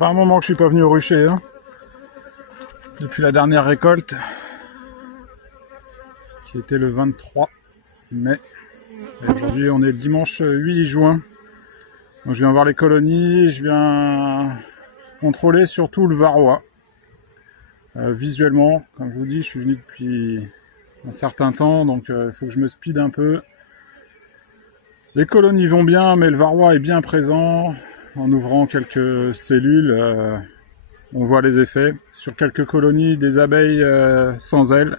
fait un moment que je suis pas venu au rucher, hein. Depuis la dernière récolte, qui était le 23 mai. Et aujourd'hui, on est le dimanche 8 juin. Donc, je viens voir les colonies, je viens contrôler surtout le varroa. Visuellement, comme je vous dis, je suis venu depuis un certain temps, donc il faut que je me speed un peu. Les colonies vont bien, mais le varroa est bien présent. En ouvrant quelques cellules, on voit les effets. Sur quelques colonies, des abeilles sans ailes.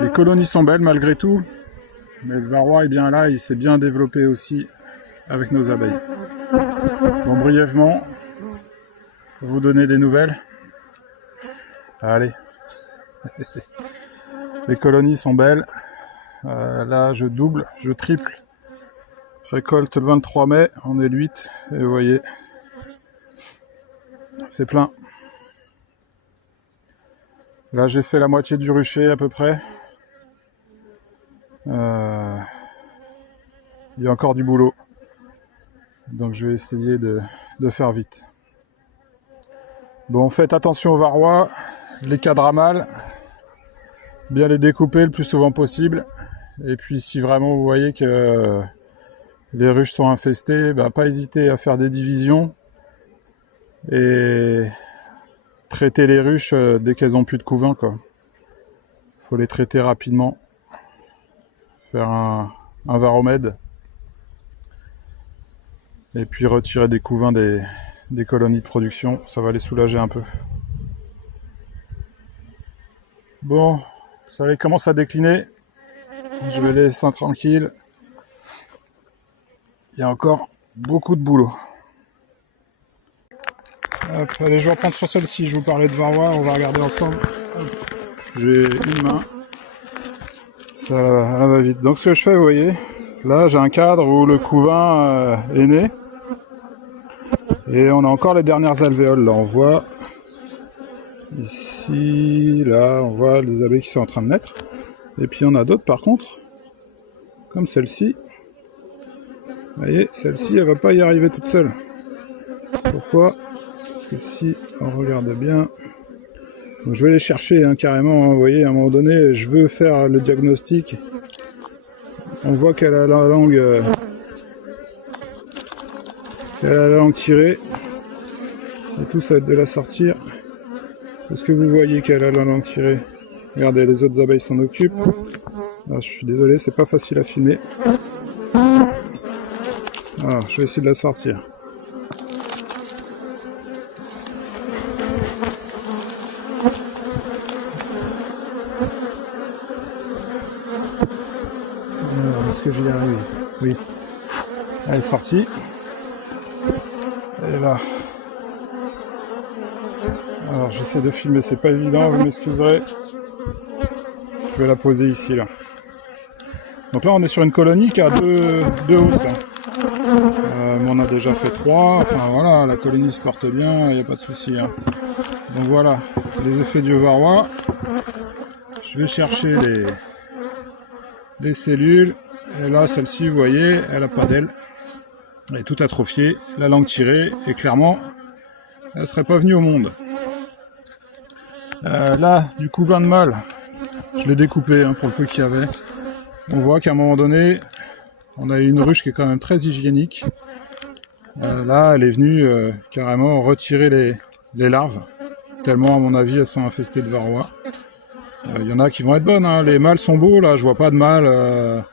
Les colonies sont belles malgré tout, mais le varroa est bien là, il s'est bien développé aussi avec nos abeilles. Bon, brièvement, pour vous donner des nouvelles. Allez. Les colonies sont belles. Là, je double, je triple. Récolte le 23 mai, on est le 8, et vous voyez, c'est plein. Là, j'ai fait la moitié du rucher à peu près. Il y a encore du boulot. Donc je vais essayer de faire vite. Bon, faites attention aux varrois, les cadres à mal, bien les découper le plus souvent possible. Et puis si vraiment vous voyez que les ruches sont infestées, bah, pas hésiter à faire des divisions et traiter les ruches dès qu'elles ont plus de couvain, quoi. Faut les traiter rapidement. Faire un varomède. Et puis retirer des couvains des colonies de production, ça va les soulager un peu. Bon, ça commence à décliner. Je vais les laisser tranquilles. Il y a encore beaucoup de boulot. Hop, allez, je vais reprendre sur celle-ci. Je vous parlais de varroa, on va regarder ensemble. J'ai une main. Ça va vite. Donc ce que je fais, vous voyez, là j'ai un cadre où le couvain est né. Et on a encore les dernières alvéoles. Là on voit ici, là on voit les abeilles qui sont en train de naître. Et puis on a d'autres par contre, comme celle-ci. Vous voyez, celle-ci elle va pas y arriver toute seule. Pourquoi? Parce que si on regarde bien, donc je vais les chercher hein, carrément. Hein, vous voyez, à un moment donné, je veux faire le diagnostic. On voit qu'elle a la langue, tirée. Et tout ça va être de la sortir. Est-ce que vous voyez qu'elle a la langue tirée? Regardez, les autres abeilles s'en occupent. Ah, je suis désolé, c'est pas facile à filmer. Alors, je vais essayer de la sortir. Alors, est-ce que j'y arrive? Oui. Elle est sortie. Et là. Alors, j'essaie de filmer, c'est pas évident, vous m'excuserez. Je vais la poser ici, là. Donc là, on est sur une colonie qui a deux hausses. On a déjà fait 3. Enfin, voilà, la colonie se porte bien, il n'y a pas de souci. Hein. Donc voilà, les effets du varroa. Je vais chercher les cellules. Et là, celle-ci, vous voyez, elle n'a pas d'aile. Elle est toute atrophiée, la langue tirée. Et clairement, elle ne serait pas venue au monde. Là, du couvain de mâle, je l'ai découpé hein, pour le peu qu'il y avait. On voit qu'à un moment donné, on a une ruche qui est quand même très hygiénique. Là, elle est venue carrément retirer les larves. Tellement, à mon avis, elles sont infestées de varroa. Il y en a qui vont être bonnes. Hein. Les mâles sont beaux, là. Je vois pas de mâles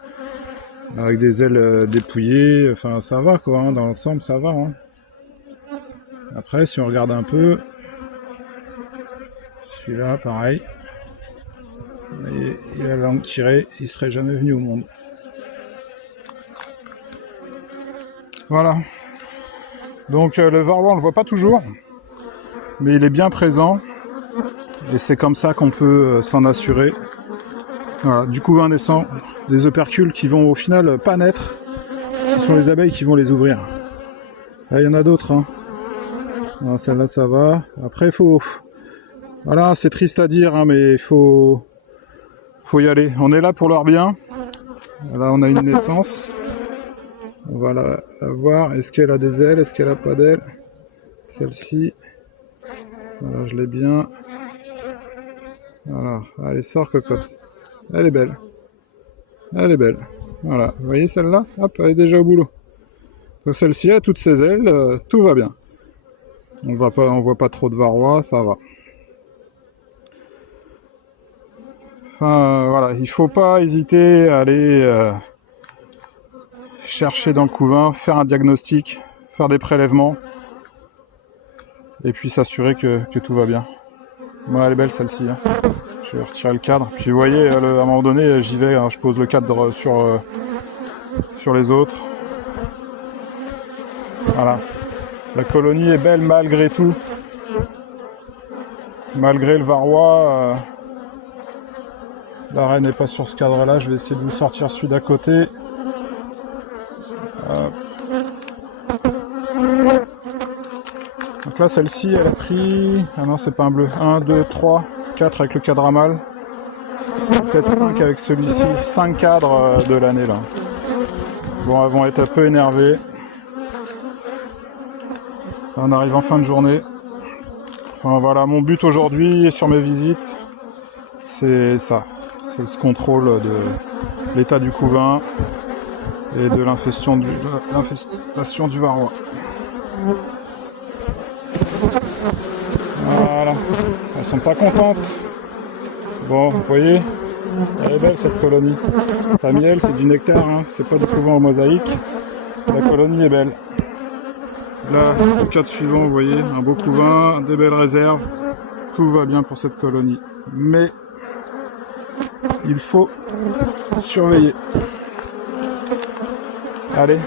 avec des ailes dépouillées. Enfin, ça va, quoi. Hein. Dans l'ensemble, ça va. Hein. Après, si on regarde un peu... Celui-là, pareil. Vous voyez, il a la langue tirée. Il serait jamais venu au monde. Voilà. Donc le varroa, on le voit pas toujours, mais il est bien présent. Et c'est comme ça qu'on peut s'en assurer. Voilà, du couvain naissant, des opercules qui vont au final pas naître. Ce sont les abeilles qui vont les ouvrir. Là, il y en a d'autres. Hein. Celle-là, ça va. Après, il faut... Voilà, c'est triste à dire, hein, mais il faut y aller. On est là pour leur bien. Là, on a une naissance. On va la voir. Est-ce qu'elle a des ailes? Est-ce qu'elle a pas d'ailes? Celle-ci. Voilà, je l'ai bien. Voilà. Allez, sors, cocotte. Elle est belle. Elle est belle. Voilà. Vous voyez celle-là? Hop, elle est déjà au boulot. Donc celle-ci a toutes ses ailes. Tout va bien. On voit pas trop de varroa. Ça va. Enfin, voilà. Il faut pas hésiter à aller chercher dans le couvain, faire un diagnostic, faire des prélèvements. Et puis s'assurer que tout va bien. Bon, elle est belle celle-ci. Hein. Je vais retirer le cadre. Puis vous voyez, à un moment donné, j'y vais, hein, je pose le cadre sur les autres. Voilà. La colonie est belle malgré tout. Malgré le varroa. La reine n'est pas sur ce cadre-là. Je vais essayer de vous sortir celui d'à côté. Donc là, celle-ci, elle a pris... Ah non, c'est pas un bleu. 1, 2, 3, 4 avec le cadre à mâle. Peut-être 5 avec celui-ci. 5 cadres de l'année, là. Bon, elles vont être un peu énervées. On arrive en fin de journée. Enfin, voilà, mon but aujourd'hui sur mes visites, c'est ça. C'est ce contrôle de l'état du couvain et de l'infestation du varroa. Voilà, elles sont pas contentes. Bon, vous voyez, elle est belle cette colonie. Sa miel, c'est du nectar, hein. C'est pas du couvain en mosaïque. La colonie est belle. Là, le cadre suivant, vous voyez, un beau couvain, des belles réserves. Tout va bien pour cette colonie. Mais il faut surveiller. Allez.